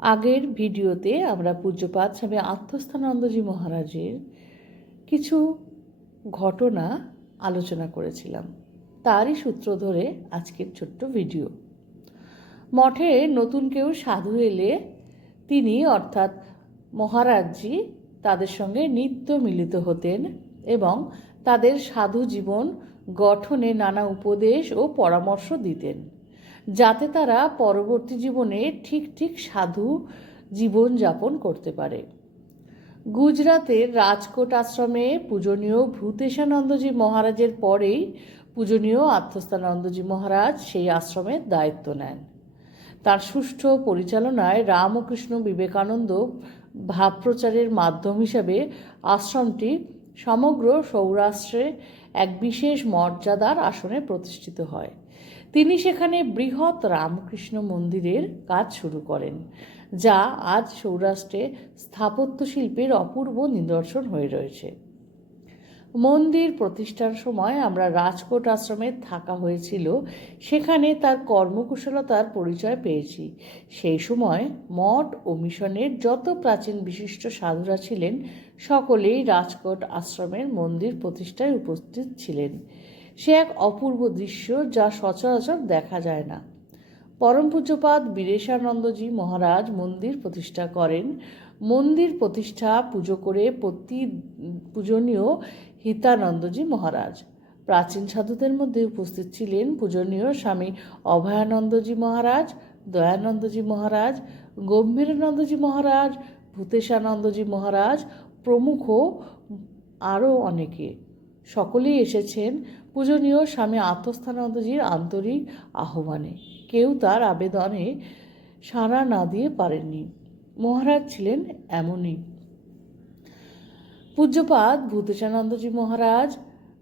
আগের ভিডিওতে আমরা পূজ্যপাদ স্বামী আত্মস্থানন্দজি মহারাজের কিছু ঘটনা আলোচনা করেছিলাম। তারই সূত্র ধরে আজকের ছোট্ট ভিডিও। মঠে নতুন কেউ সাধু এলে তিনি অর্থাৎ মহারাজজি তাদের সঙ্গে নিত্য মিলিত হতেন এবং তাদের সাধু জীবন গঠনে নানা উপদেশ ও পরামর্শ দিতেন, যাতে তারা পরবর্তী জীবনে ঠিক ঠিক সাধু জীবন যাপন করতে পারে। গুজরাতের রাজকোট আশ্রমে পূজনীয় ভূতেশানন্দজি মহারাজের পরেই পূজনীয় আত্মস্থানন্দজি মহারাজ সেই আশ্রমের দায়িত্ব নেন। তার সুষ্ঠু পরিচালনায় রামকৃষ্ণ বিবেকানন্দ ভাবপ্রচারের মাধ্যম হিসাবে আশ্রমটি সমগ্র সৌরাষ্ট্রে এক বিশেষ মর্যাদার আসনে প্রতিষ্ঠিত হয়। তিনি সেখানে বৃহৎ রামকৃষ্ণ মন্দিরের কাজ শুরু করেন, যা আজ সৌরাষ্ট্রে স্থাপত্য শিল্পের অপূর্ব নিদর্শন হয়ে রয়েছে। মন্দির প্রতিষ্ঠার সময় আমরা রাজকোট আশ্রমে থাকা হয়েছিল, সেখানে তার কর্মকুশলতার পরিচয় পেয়েছি। সেই সময় মঠ ও মিশনের যত প্রাচীন বিশিষ্ট সাধুরা ছিলেন, সকলেই রাজকোট আশ্রমের মন্দির প্রতিষ্ঠায় উপস্থিত ছিলেন। সে এক অপূর্ব দৃশ্য, যা সচরাচর দেখা যায় না। পরম পূজ্যপাদ বীরেশানন্দজি মহারাজ মন্দির প্রতিষ্ঠা করেন। মন্দির প্রতিষ্ঠা পুজো করে পূজনীয় হিতানন্দজি মহারাজ। প্রাচীন সাধুদের মধ্যে উপস্থিত ছিলেন পূজনীয় স্বামী অভয়ানন্দজি মহারাজ, দয়ানন্দজি মহারাজ, গম্ভীরানন্দজি মহারাজ, ভূতেশানন্দজি মহারাজ প্রমুখ আরও অনেকে। সকলেই এসেছেন পূজনীয় স্বামী আত্মস্থানন্দজির আন্তরিক আহ্বানে। কেউ তার আবেদনে সাড়া না দিয়ে পারেননি। মহারাজ ছিলেন এমনই। পূজ্যপাদ ভূতেশানন্দজি মহারাজ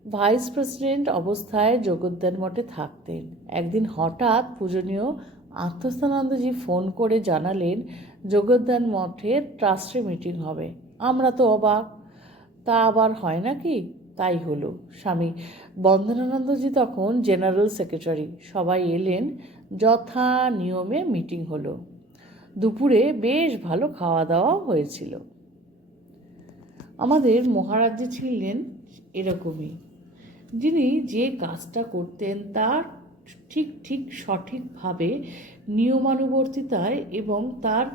ভাইস প্রেসিডেন্ট অবস্থায় জগদ্দান মঠে থাকতেন। একদিন হঠাৎ পূজনীয় আত্মস্থানন্দজি ফোন করে জানালেন জগদ্দান মঠের ট্রাস্টে মিটিং হবে। আমরা তো অবাক, তা আবার হয় নাকি? তাই হলো। স্বামী বন্দনানন্দজি তখন জেনারেল সেক্রেটারি। সবাই এলেন, যথা নিয়মে মিটিং হলো। দুপুরে বেশ ভালো খাওয়া দাওয়া হয়েছিল। আমাদের মহারাজজি ছিলেন এরকমই, যিনি যে কাজটা করতেন তার ঠিক সঠিকভাবে নিয়মানুবর্তিতায় এবং তার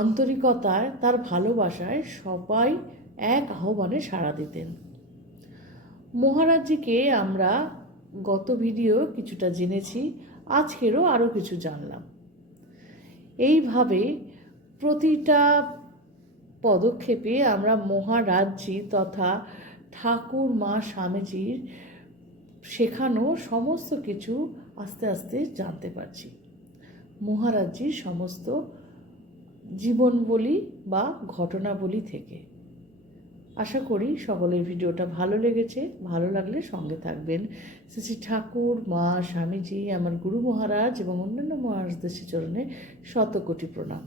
আন্তরিকতায়, তার ভালোবাসায় সবাই এক আহ্বানে সাড়া দিতেন। মহারাজজিকে আমরা গত ভিডিও কিছুটা জেনেছি, আজকেরও আরও কিছু জানলাম। এইভাবে প্রতিটা পদক্ষেপে আমরা মহারাজজি তথা ঠাকুর মা স্বামীজির শেখানো সমস্ত কিছু আস্তে আস্তে জানতে পারছি, মহারাজজির সমস্ত জীবনবলী বা ঘটনাবলী থেকে। আশা করি সকলের ভিডিওটা ভালো লেগেছে। ভালো লাগলে সঙ্গে থাকবেন। শ্রী ঠাকুর মা স্বামীজি, আমার গুরু মহারাজ এবং অন্যান্য মহারাজদের চরণে শতকোটি প্রণাম।